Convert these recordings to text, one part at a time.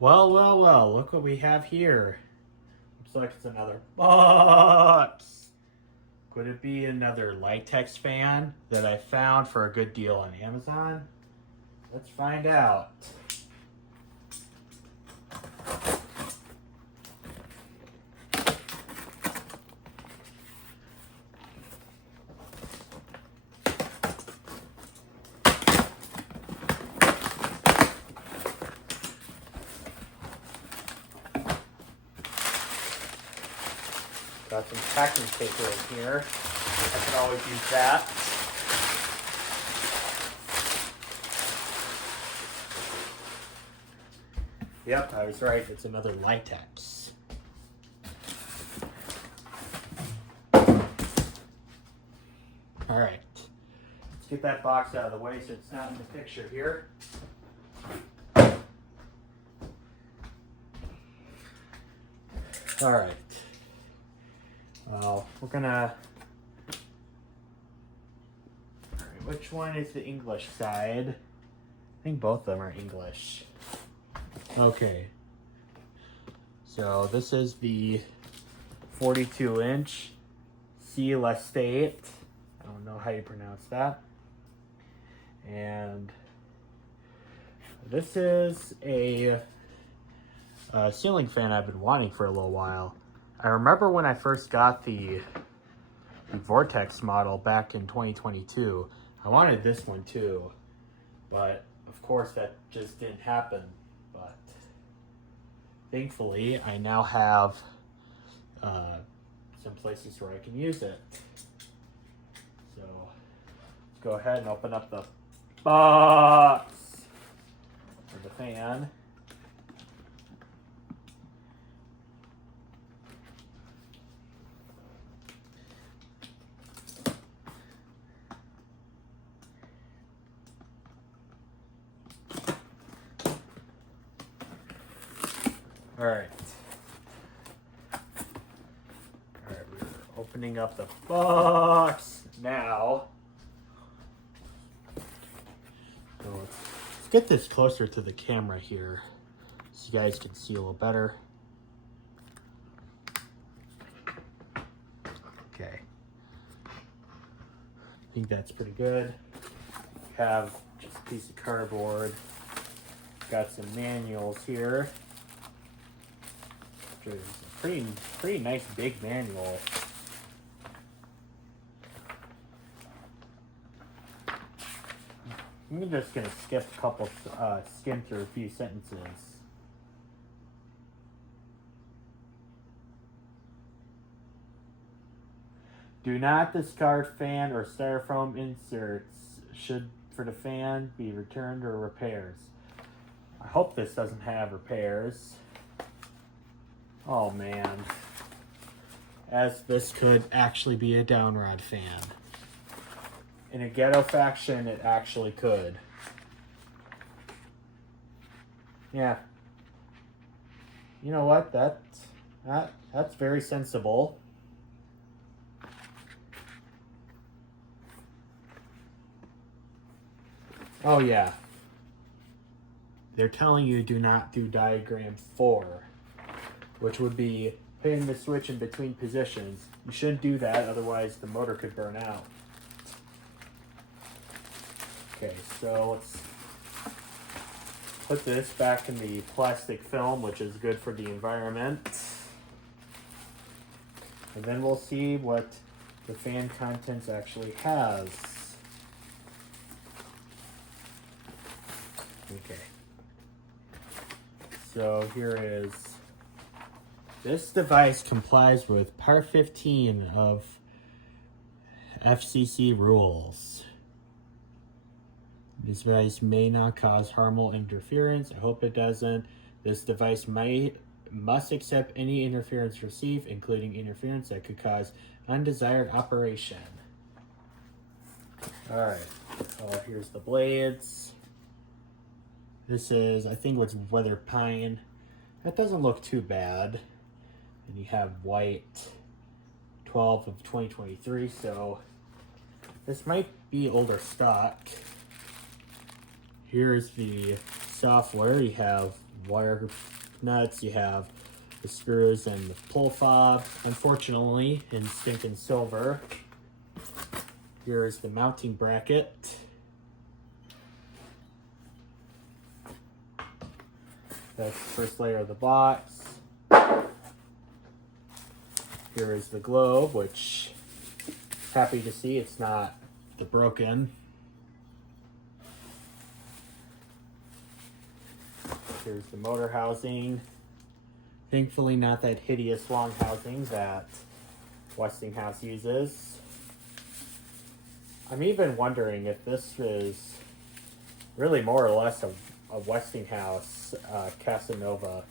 Well, well, well, look what we have here. Looks like it's another box. Could it be another Litex fan that I found for a good deal on Amazon? Let's find out. Got some packing paper in here. I can always use that. Yep, I was right. It's another Litex. All right. Let's get that box out of the way so it's not in the picture here. All right. Well, we're gonna. All right, which one is the English side? I think both of them are English. Okay. So this is the 42-inch Celeste. I don't know how you pronounce that. And this is a ceiling fan I've been wanting for a little while. I remember when I first got the Vortex model back in 2022. I wanted this one too, but of course that just didn't happen. But thankfully, I now have some places where I can use it. So let's go ahead and open up the box for the fan. All right. All right, we're opening up the box now. So let's get this closer to the camera here so you guys can see a little better. Okay. I think that's pretty good. We have just a piece of cardboard. Got some manuals here. It's a pretty nice big manual. I'm just gonna skip a couple, skim through a few sentences. Do not discard fan or styrofoam inserts should for the fan be returned or repairs. I hope this doesn't have repairs. Oh man. As this could actually be a downrod fan. In a ghetto faction, it actually could. Yeah. You know what? That's very sensible. Oh yeah. They're telling you do not do diagram 4, which would be hitting the switch in between positions. You shouldn't do that, otherwise the motor could burn out. Okay, so let's put this back in the plastic film, which is good for the environment. And then we'll see what the fan contents actually has. Okay. So here is, this device complies with Part 15 of FCC rules. This device may not cause harmful interference. I hope it doesn't. This device must accept any interference received, including interference that could cause undesired operation. All right, so here's the blades. This is, I think it's weathered pine. That doesn't look too bad. And you have white 12 of 2023, so this might be older stock. Here's the software. You have wire nuts. You have the screws and the pull fob, unfortunately, in stinking silver. Here's the mounting bracket. That's the first layer of the box. Here is the globe, which, happy to see it's not the broken. Here's the motor housing. Thankfully not that hideous long housing that Westinghouse uses. I'm even wondering if this is really more or less a Westinghouse Casanova.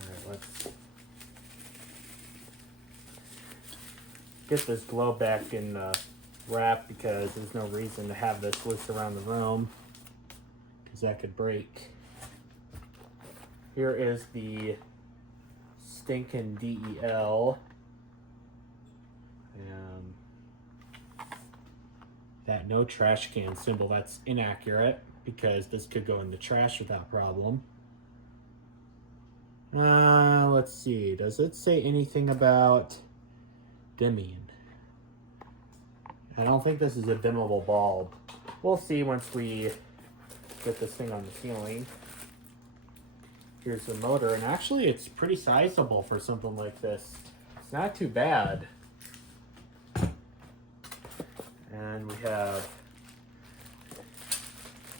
Alright, let's get this globe back in wrap because there's no reason to have this loose around the room because that could break. Here is the stinking DEL. And that no trash can symbol, that's inaccurate because this could go in the trash without problem. Let's see, does it say anything about dimming? I don't think this is a dimmable bulb. We'll see once we get this thing on the ceiling. Here's the motor, and actually it's pretty sizable for something like this. It's not too bad. And we have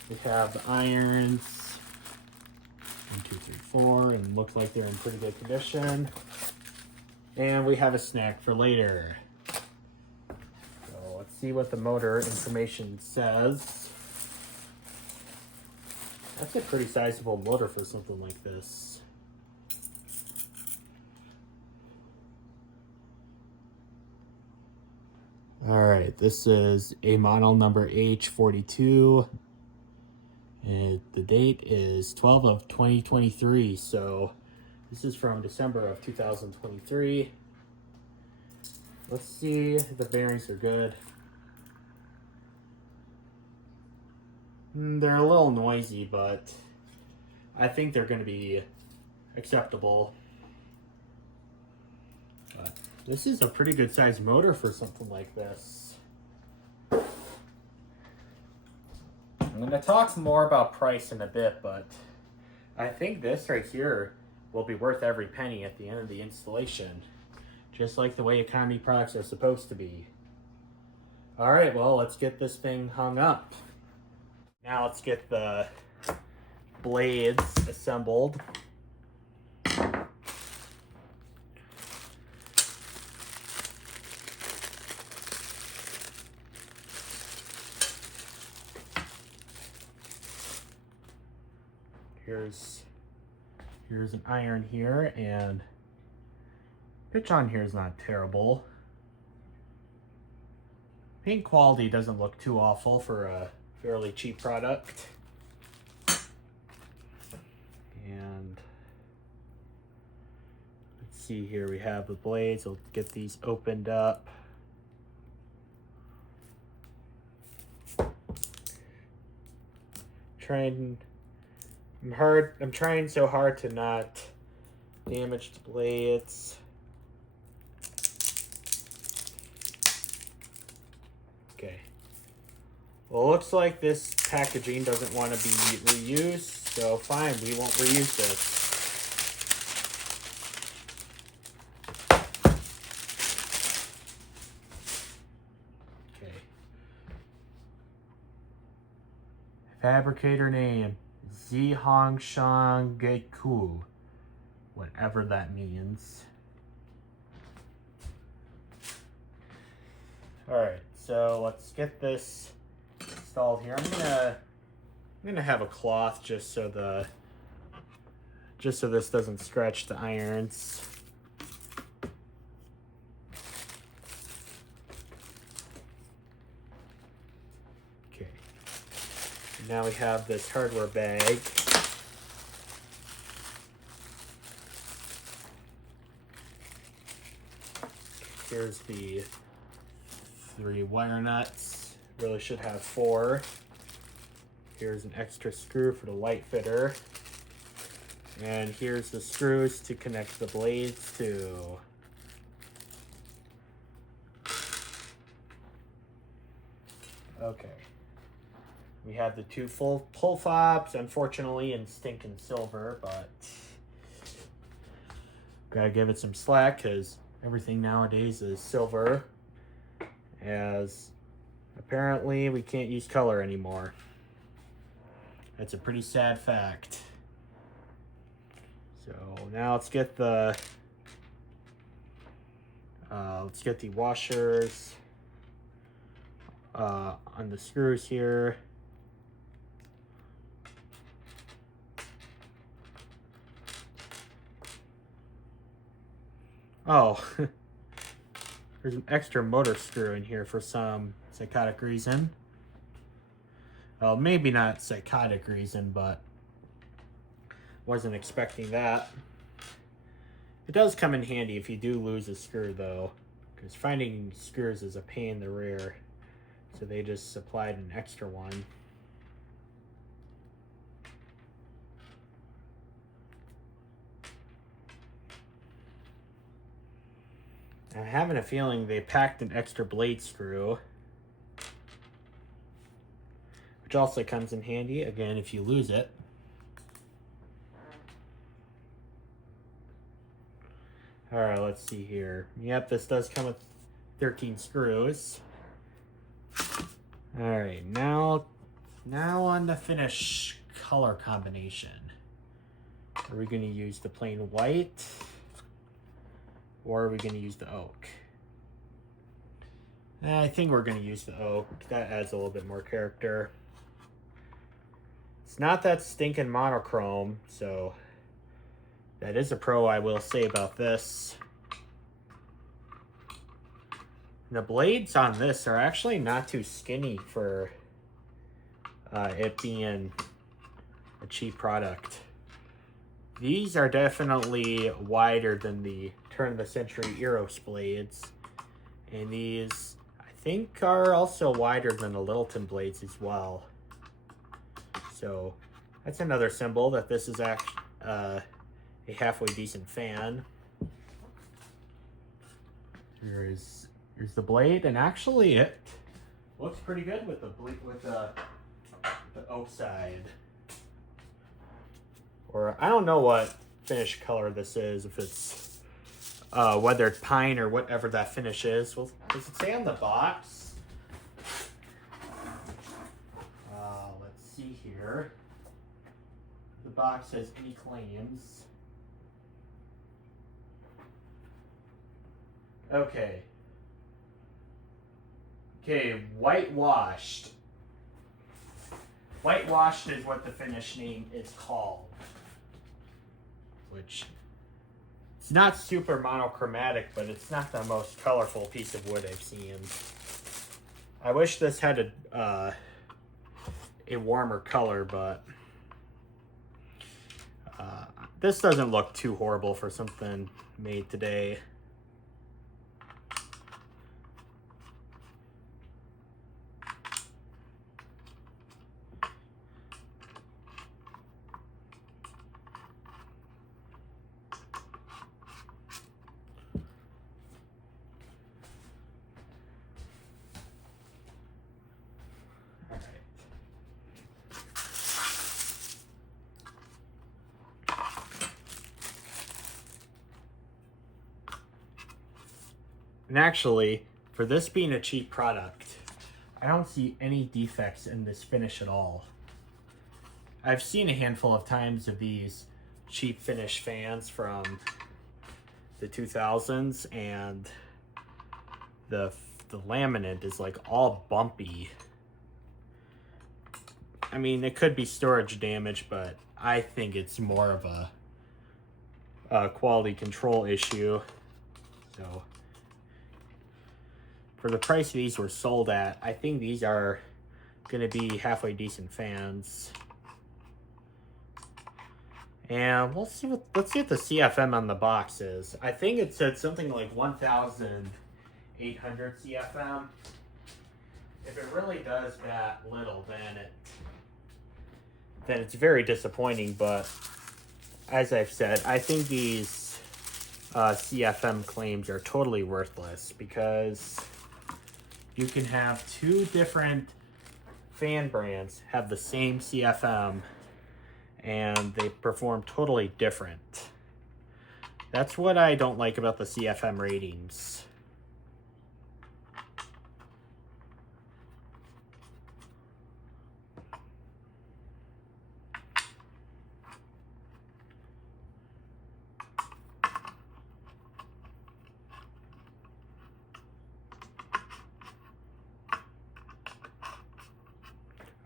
the irons. 1, 2, 3, 4, and looks like they're in pretty good condition. And we have a snack for later. So let's see what the motor information says. That's a pretty sizable motor for something like this. All right, this is a model number H42. And the date is 12 of 2023, so this is from December of 2023. Let's see if the bearings are good. They're a little noisy, but I think they're going to be acceptable. But this is a pretty good sized motor for something like this. I'm going to talk some more about price in a bit, but I think this right here will be worth every penny at the end of the installation. Just like the way economy products are supposed to be. All right, well, let's get this thing hung up. Now let's get the blades assembled. Here's an iron here, and pitch on here is not terrible. Paint quality doesn't look too awful for a fairly cheap product. And let's see here, we have the blades. We'll get these opened up. I'm trying so hard to not damage the blades. Okay. Well, it looks like this packaging doesn't want to be reused, so fine, we won't reuse this. Okay. Fabricator name, Zihongshang Geku, whatever that means. Alright, so let's get this installed here. I'm gonna have a cloth just so this doesn't stretch the irons. Okay. Now we have this hardware bag. Here's the 3 wire nuts, Really should have 4. Here's an extra screw for the light fitter. And here's the screws to connect the blades to. Okay. We have the 2 full pull fobs, unfortunately in stinking silver, but gotta give it some slack because everything nowadays is silver, as apparently we can't use color anymore. That's a pretty sad fact. So now let's get the washers on the screws here. Oh, there's an extra motor screw in here for some psychotic reason. Well, maybe not psychotic reason, but wasn't expecting that. It does come in handy if you do lose a screw though, because finding screws is a pain in the rear. So they just supplied an extra one. I'm having a feeling they packed an extra blade screw, which also comes in handy, again, if you lose it. Alright, let's see here. Yep, this does come with 13 screws. Alright, now on the finish color combination. Are we going to use the plain white? Or are we going to use the oak? I think we're going to use the oak. That adds a little bit more character. It's not that stinking monochrome, so that is a pro I will say about this. The blades on this are actually not too skinny for it being a cheap product. These are definitely wider than the turn-of-the-century Eros blades. And these, I think, are also wider than the Littleton blades as well. So that's another symbol that this is actually a halfway decent fan. Here's the blade, and actually it looks pretty good with the oak side. Or I don't know what finish color this is, if it's weathered pine or whatever that finish is. Well, does it say on the box? Let's see here. The box says any claims. Okay. Okay, whitewashed. Whitewashed is what the finish name is called. Which, it's not super monochromatic, but it's not the most colorful piece of wood I've seen. I wish this had a warmer color, but this doesn't look too horrible for something made today. And actually, for this being a cheap product, I don't see any defects in this finish at all. I've seen a handful of times of these cheap finish fans from the 2000s, and the laminate is like all bumpy. I mean, it could be storage damage, but I think it's more of a quality control issue. So for the price these were sold at, I think these are going to be halfway decent fans. And let's see what the CFM on the box is. I think it said something like 1,800 CFM. if it really does that little, then it's very disappointing. But as I've said, I think these CFM claims are totally worthless because you can have two different fan brands have the same CFM and they perform totally different. That's what I don't like about the CFM ratings.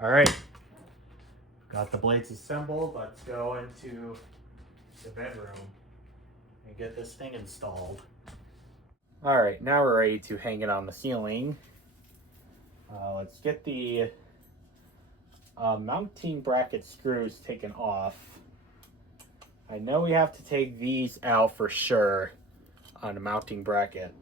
All right, got the blades assembled. Let's go into the bedroom and get this thing installed. All right, now we're ready to hang it on the ceiling. Let's get the mounting bracket screws taken off. I know we have to take these out for sure on a mounting bracket.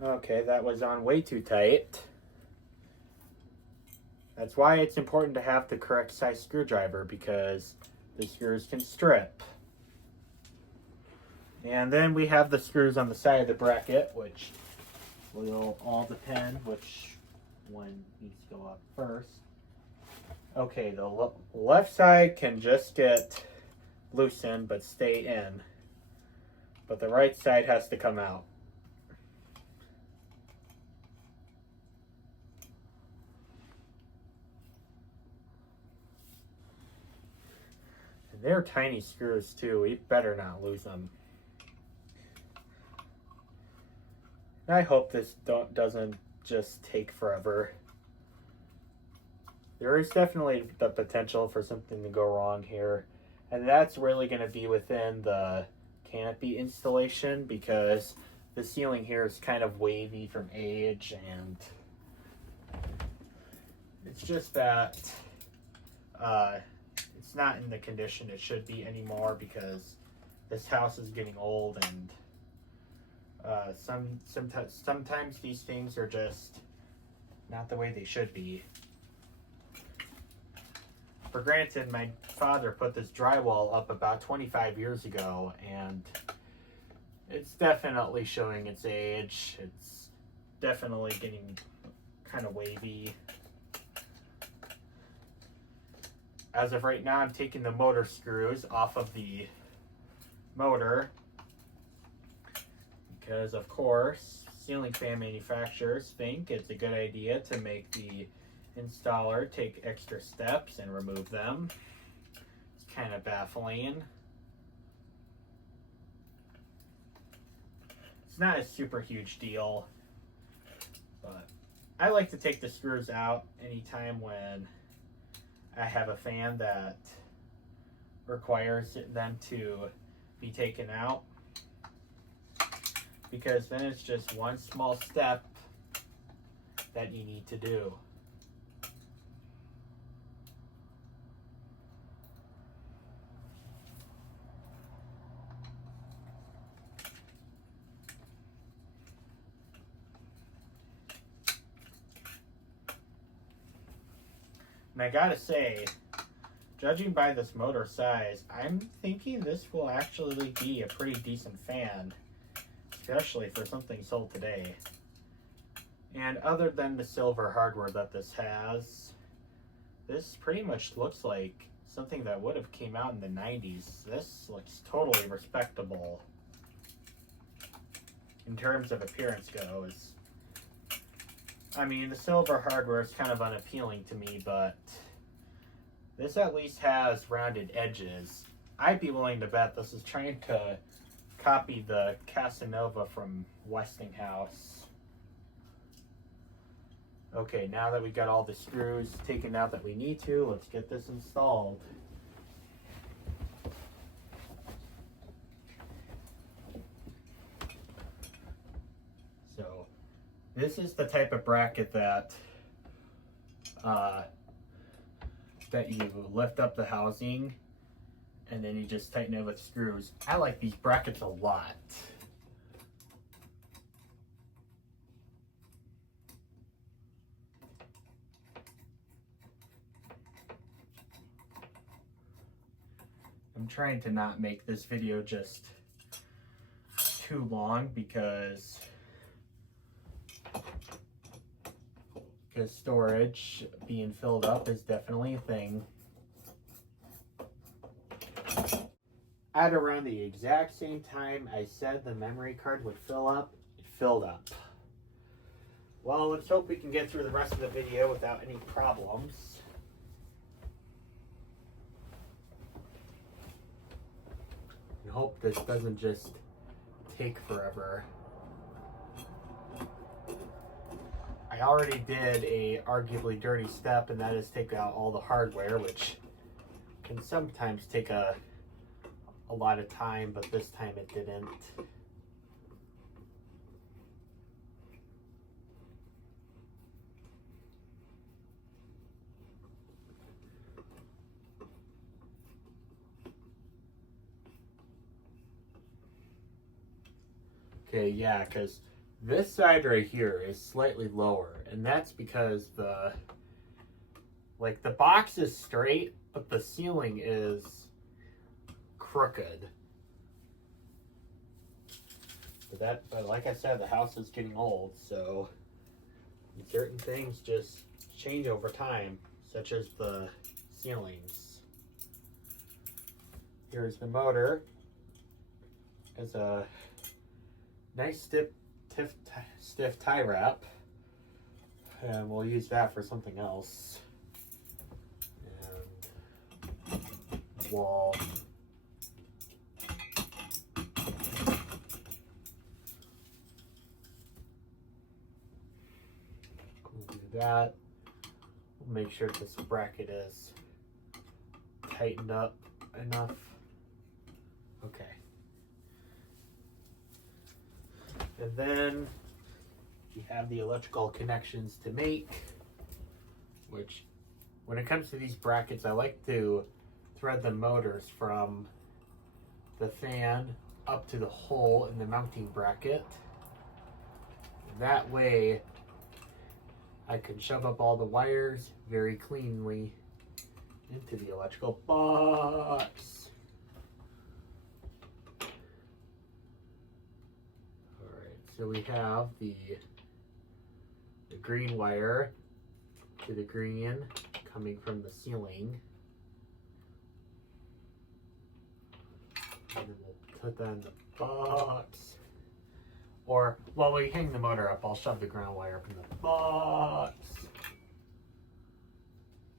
Okay, that was on way too tight. That's why it's important to have the correct size screwdriver, because the screws can strip. And then we have the screws on the side of the bracket, which will all depend which one needs to go up first. Okay, the left side can just get loosened but stay in, but the right side has to come out. And they're tiny screws too, we better not lose them. I hope this doesn't just take forever. There is definitely the potential for something to go wrong here. And that's really going to be within the canopy installation, because the ceiling here is kind of wavy from age, and it's just that it's not in the condition it should be anymore, because this house is getting old, and sometimes these things are just not the way they should be. For granted, my father put this drywall up about 25 years ago, and it's definitely showing its age. It's definitely getting kind of wavy. As of right now, I'm taking the motor screws off of the motor, because of course ceiling fan manufacturers think it's a good idea to make the installer take extra steps and remove them. It's kind of baffling. It's not a super huge deal, but I like to take the screws out anytime when I have a fan that requires them to be taken out, because then it's just one small step that you need to do. And I gotta say, judging by this motor size, I'm thinking this will actually be a pretty decent fan, especially for something sold today. And other than the silver hardware that this has, this pretty much looks like something that would have came out in the 90s. This looks totally respectable in terms of appearance goes. I mean, the silver hardware is kind of unappealing to me, but this at least has rounded edges. I'd be willing to bet this is trying to copy the Casanova from Westinghouse. Okay, now that we got all the screws taken out that we need to, let's get this installed. So, this is the type of bracket that that you lift up the housing and then you just tighten it with screws. I like these brackets a lot. I'm trying to not make this video just too long because storage being filled up is definitely a thing. At around the exact same time I said the memory card would fill up, it filled up. Well, let's hope we can get through the rest of the video without any problems. I hope this doesn't just take forever. I already did a arguably dirty step, and that is take out all the hardware, which can sometimes take a lot of time, but this time it didn't. Okay, yeah, because this side right here is slightly lower, and that's because the box is straight, but the ceiling is crooked. But like I said, the house is getting old, so certain things just change over time, such as the ceilings. Here's the motor. It's a nice stiff tie wrap, and we'll use that for something else. And we'll do that. We'll make sure this bracket is tightened up enough. Okay. And then you have the electrical connections to make, which when it comes to these brackets, I like to thread the motors from the fan up to the hole in the mounting bracket. That way I can shove up all the wires very cleanly into the electrical box. So we have the green wire to the green coming from the ceiling. And then we'll put that in the box. Or while we hang the motor up, I'll shove the ground wire up in the box.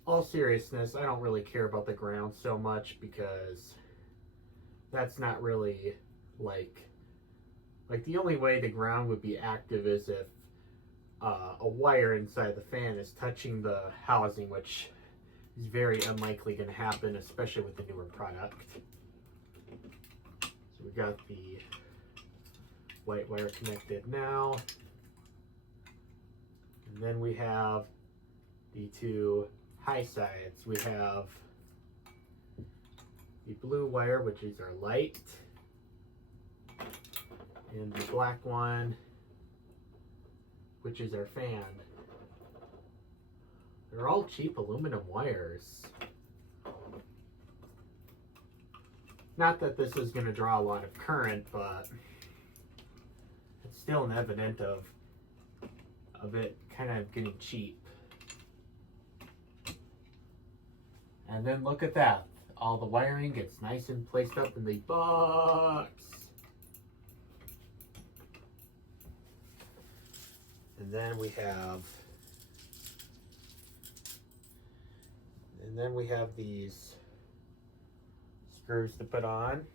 All seriousness, I don't really care about the ground so much because that's not really like the only way the ground would be active is if a wire inside the fan is touching the housing, which is very unlikely going to happen, especially with the newer product. So we got the white wire connected now. And then we have the two high sides. We have the blue wire, which is our light, and the black one, which is our fan. They're all cheap aluminum wires. Not that this is going to draw a lot of current, but it's still an evidence of it kind of getting cheap. And then look at that. All the wiring gets nice and placed up in the box. And then we have these screws to put on.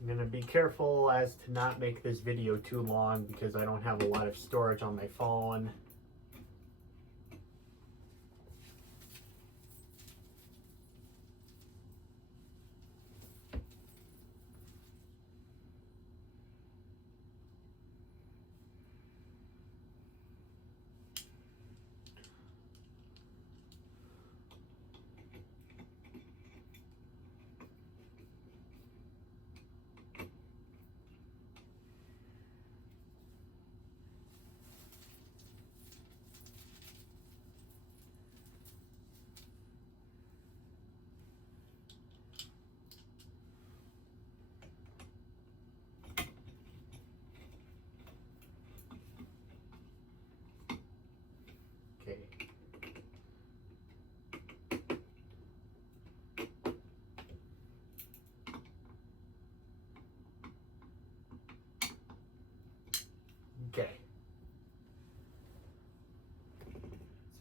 I'm going to be careful as to not make this video too long because I don't have a lot of storage on my phone.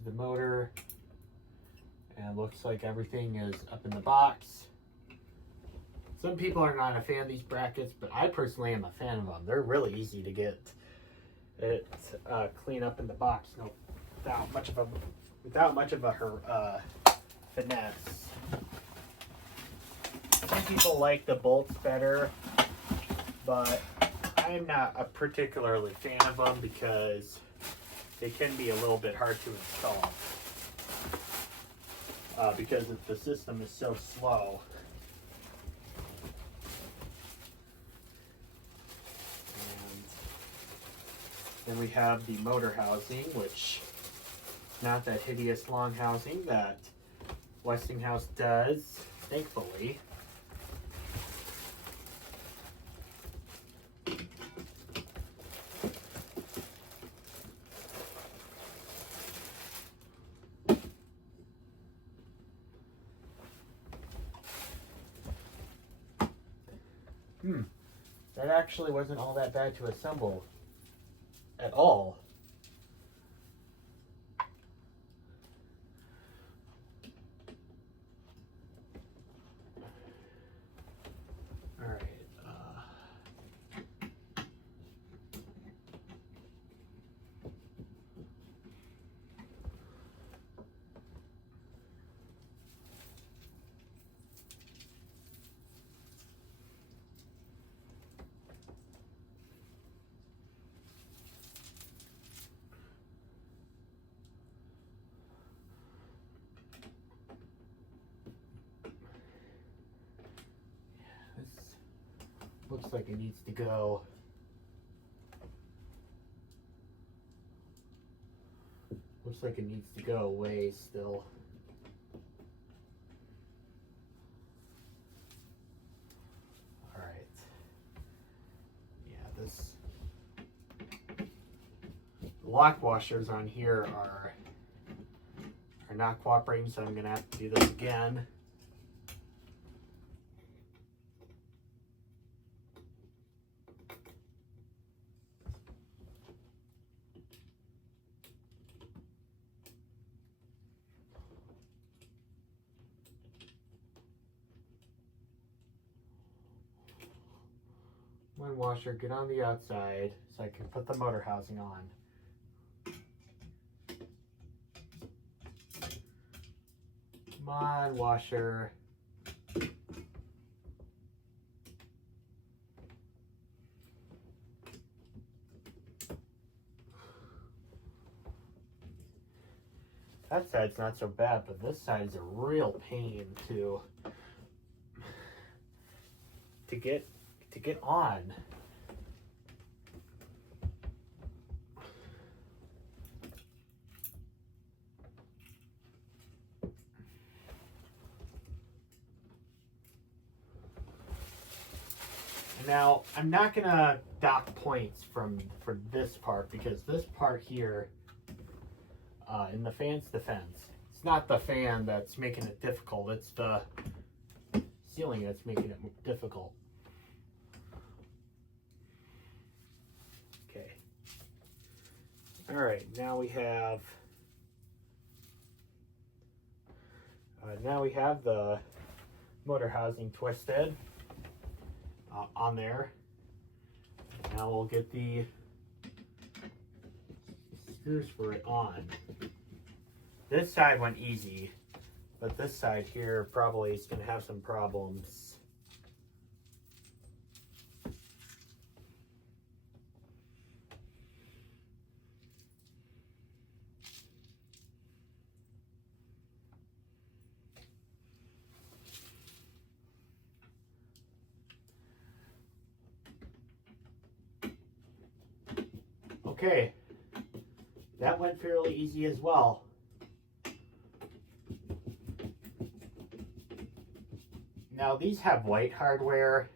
the motor, and it looks like everything is up in the box. Some people are not a fan of these brackets, but I personally am a fan of them. They're really easy to get it clean up in the box, without much of a finesse. Some people like the bolts better, but I'm not a particularly fan of them because they can be a little bit hard to install because the system is so slow. And then we have the motor housing, which is not that hideous long housing that Westinghouse does, thankfully. That actually wasn't all that bad to assemble at all. All right. Looks like it needs to go. Looks like it needs to go away still. All right. Yeah, the lock washers on here are not cooperating, so I'm gonna have to do this again. One washer, get on the outside so I can put the motor housing on. Come on, washer. That side's not so bad, but this side is a real pain to get on. Now, I'm not gonna dock points for this part because this part here, in the fan's defense, it's not the fan that's making it difficult, it's the ceiling that's making it difficult. Okay. All right, now we have the motor housing twisted on there. Now we'll get the screws for it on. This side went easy, but this side here probably is going to have some problems. Okay, that went fairly easy as well. Now these have white hardware.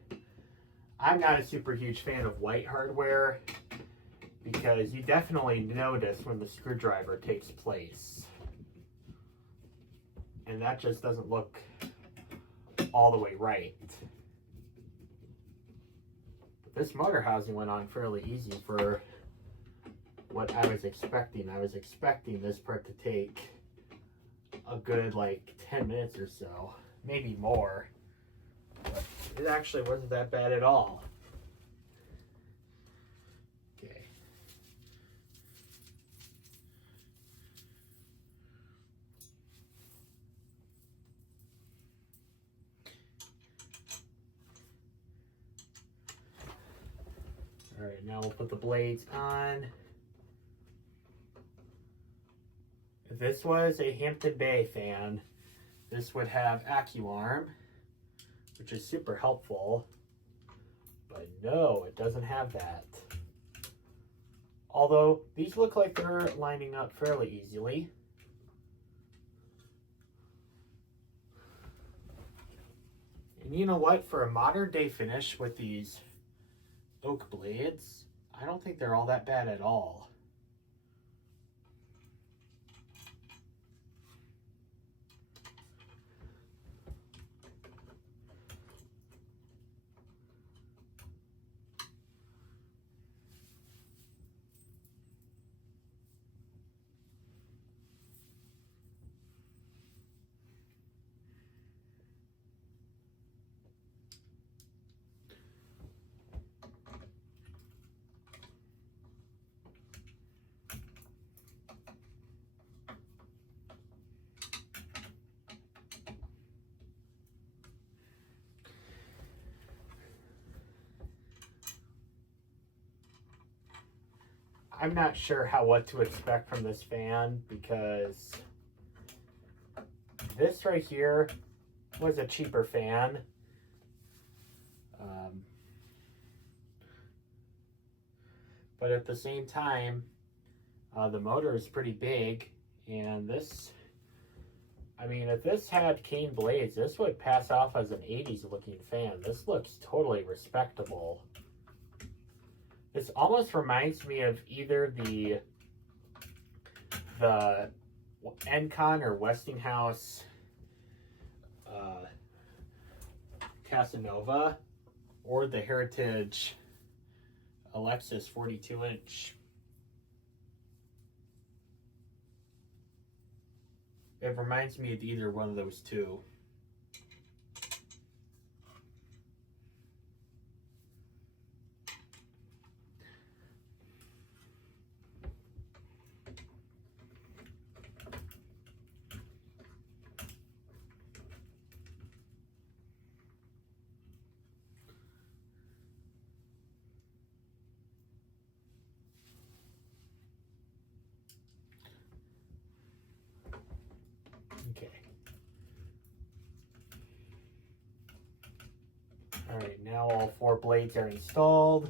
I'm not a super huge fan of white hardware because you definitely notice when the screwdriver takes place. And that just doesn't look all the way right. But this motor housing went on fairly easy for what I was expecting. I was expecting this part to take a good like 10 minutes or so, maybe more. But it actually wasn't that bad at all. Okay. All right, now we'll put the blades on. If this was a Hampton Bay fan, this would have AccuArm, which is super helpful, but no, it doesn't have that. Although these look like they're lining up fairly easily. And you know what? For a modern day finish with these oak blades, I don't think they're all that bad at all. I'm not sure what to expect from this fan, because this right here was a cheaper fan. But at the same time, the motor is pretty big, and this, I mean, if this had cane blades, this would pass off as an 80s looking fan. This looks totally respectable. This almost reminds me of either the Encon or Westinghouse Casanova, or the Heritage Alexis 42-inch. It reminds me of either one of those two. Okay. All right, now all 4 blades are installed,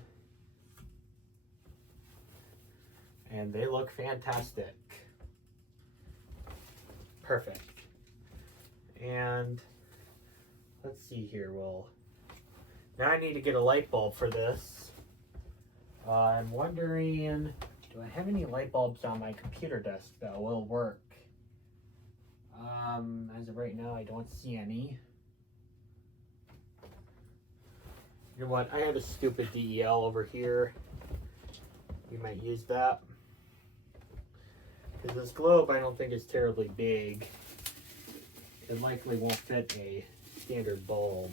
and they look fantastic. Perfect. And let's see here. Well, now I need to get a light bulb for this. I'm wondering, do I have any light bulbs on my computer desk that will work? As of right now, I don't see any. You know what? I have a stupid DEL over here. We might use that. Because this globe, I don't think is terribly big. It likely won't fit a standard bulb.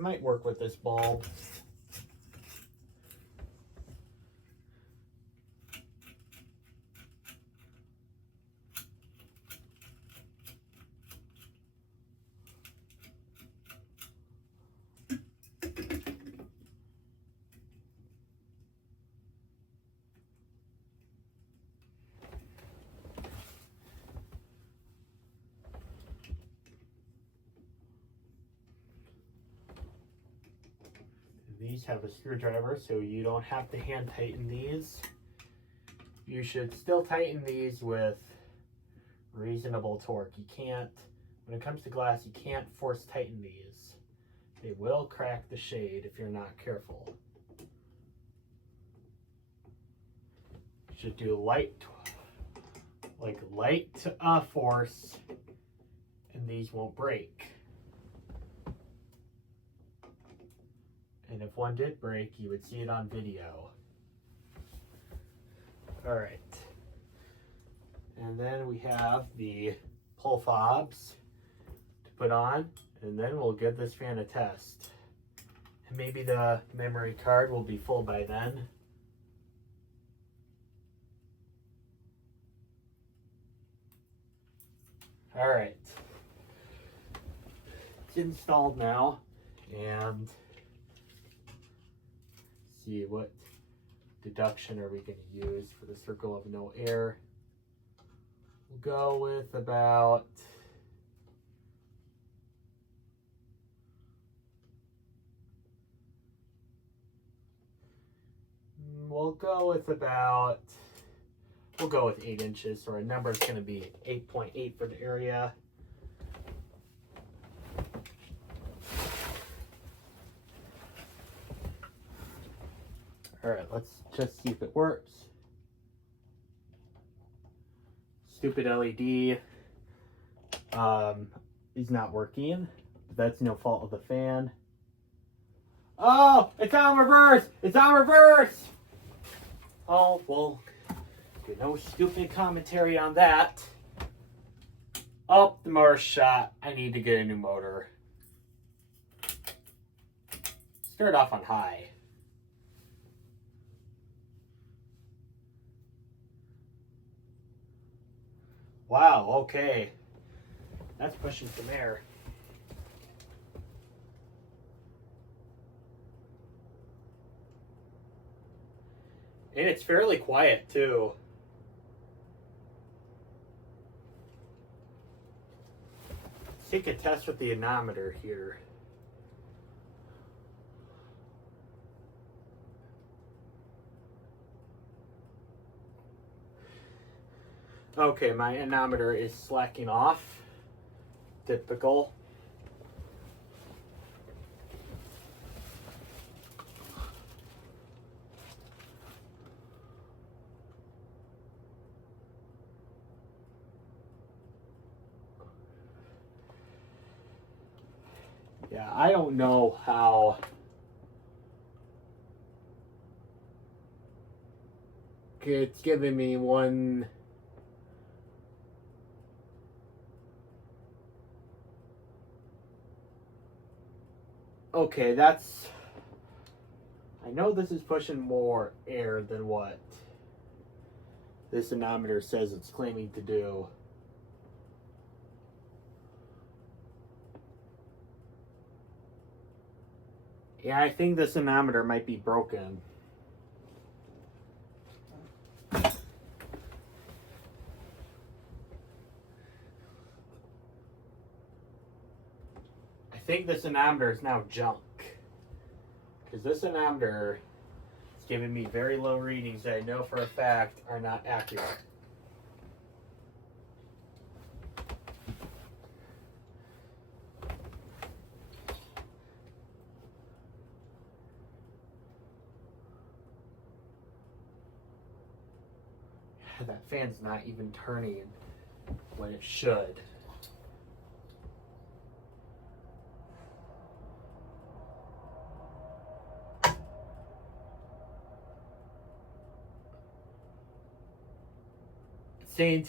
Might work with this bulb. These have a screwdriver, so you don't have to hand tighten these. You should still tighten these with reasonable torque. You can't, when it comes to glass, you can't force tighten these. They will crack the shade if you're not careful. You should do light force, and these won't break. And if one did break, you would see it on video. All right. And then we have the pull fobs to put on, and then we'll give this fan a test. And maybe the memory card will be full by then. All right. It's installed now, and see what deduction are we going to use for the circle of no air. We'll go with about we'll go with 8 inches, so our number is going to be 8.8 for the area. All right, let's just see if it works. Stupid LED is not working. That's no fault of the fan. Oh, it's on reverse! It's on reverse! Oh, well, no stupid commentary on that. Oh, the motor's shot. I need to get a new motor. Start off on high. Wow, okay. That's pushing some air. And it's fairly quiet too. Let's take a test with the anemometer here. Okay, my anemometer is slacking off. Typical. Yeah, I don't know how it's giving me one. Okay, that's, I know this is pushing more air than what this anemometer says it's claiming to do. Yeah, I think this anemometer might be broken. I think this anemometer is now junk, because this anemometer is giving me very low readings that I know for a fact are not accurate. That fan's not even turning when it should. Saying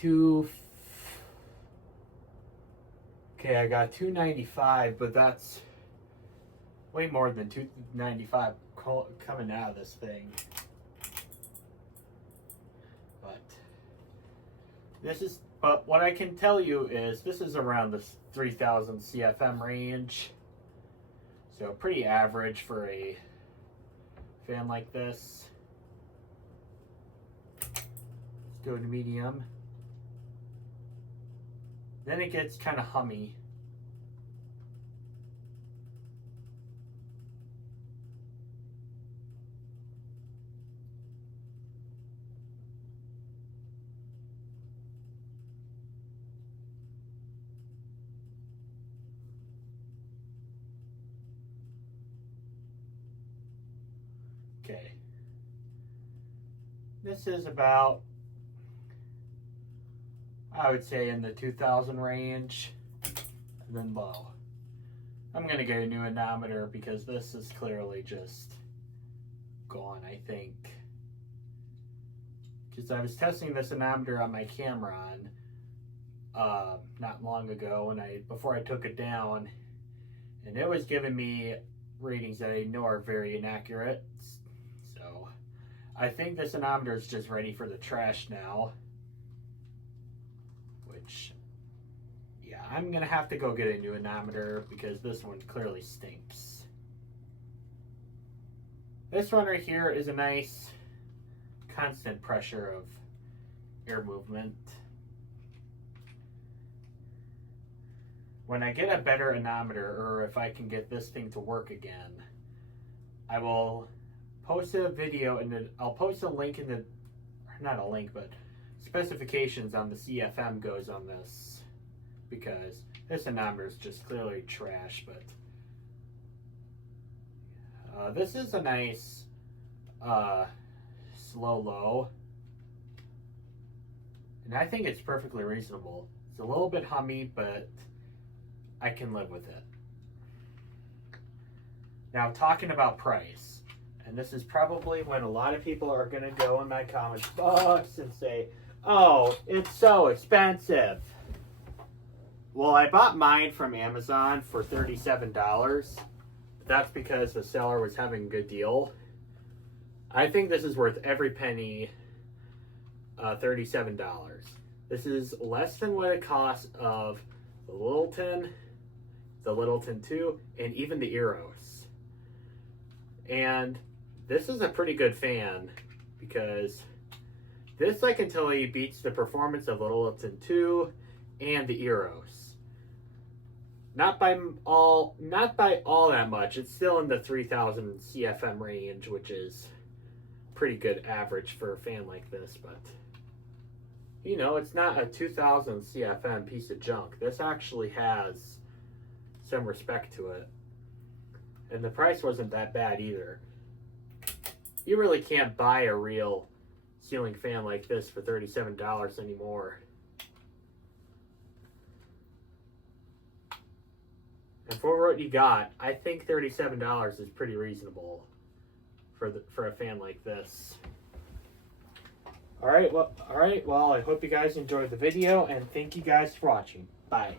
okay, I got 295, but that's way more than 295 coming out of this thing. But what I can tell you is this is around the 3000 CFM range. So pretty average for a fan like this. Let's go to medium. Then it gets kind of hummy. Okay. This is about, I would say, in the 2000 range. than low. I'm going to get a new anemometer because this is clearly just gone, I think. Because I was testing this anemometer on my Cameron not long ago before I took it down, and it was giving me readings that I know are very inaccurate. So I think this anemometer is just ready for the trash now. Which, yeah, I'm gonna have to go get a new anemometer because this one clearly stinks. This one right here is a nice constant pressure of air movement. When I get a better anemometer, or if I can get this thing to work again, I will post a video and I'll post a link in the, not a link, but specifications on the CFM goes on this, because this anemometer is just clearly trash. But this is a nice slow low, and I think it's perfectly reasonable. It's a little bit hummy, but I can live with it. Now, talking about price, and this is probably when a lot of people are going to go in my comment box and say, oh, it's so expensive. Well, I bought mine from Amazon for $37. That's because the seller was having a good deal. I think this is worth every penny, $37. This is less than what it costs of the Littleton 2, and even the Eros. And this is a pretty good fan, because this, I can tell you, beats the performance of the Littleton 2 and the Eros. Not by all that much. It's still in the 3000 CFM range, which is pretty good average for a fan like this, but you know, it's not a 2000 CFM piece of junk. This actually has some respect to it. And the price wasn't that bad either. You really can't buy a real ceiling fan like this for $37 anymore. And for what you got, I think $37 is pretty reasonable for a fan like this. All right, well, I hope you guys enjoyed the video, and thank you guys for watching. Bye.